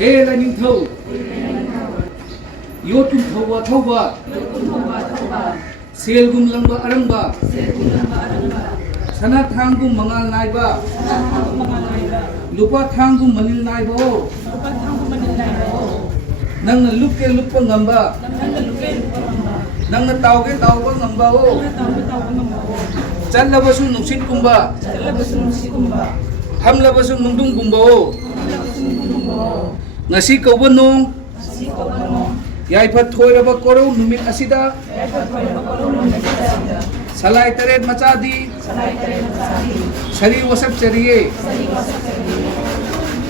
हे लाइनिंथौ योतुम थौबा थौबा सेलगुम लंबा अरंबा सना थांगुम मंगाल नाइबा लुपा थांगुम Manil नाइबो नंगना लुपके लुपा ngamba नंगना तावगे तावबा ngamba o चलबसु नुसित कुंबा हमलबसु नुंदुम कुंबा o ngasi kauba nong याइफत थोइरबा कोरौ नुमित असिदा सलाई तरेत मचादी शरीर वसक चरिए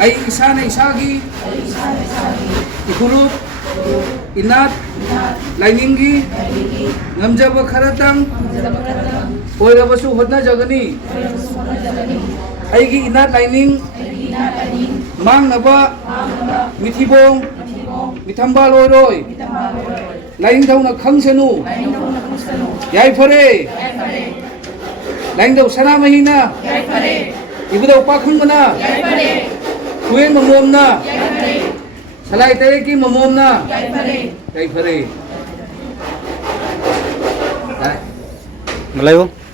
आई ईशान ईशागी इखुरु इनात लाइनिंगी ngамजब खरतंग ओइरबसु होदना जगनी आईगी इनात लाइनिंग मांगनबा मिथिबोंग मिथंबा लोरोय लाइंग दौना खंगसनु याइफरे लाइंग दौ सना महीना इबदौ पाखंगना खुएं ममोमना सलाई तरे की ममोमना याइफरे Malayo.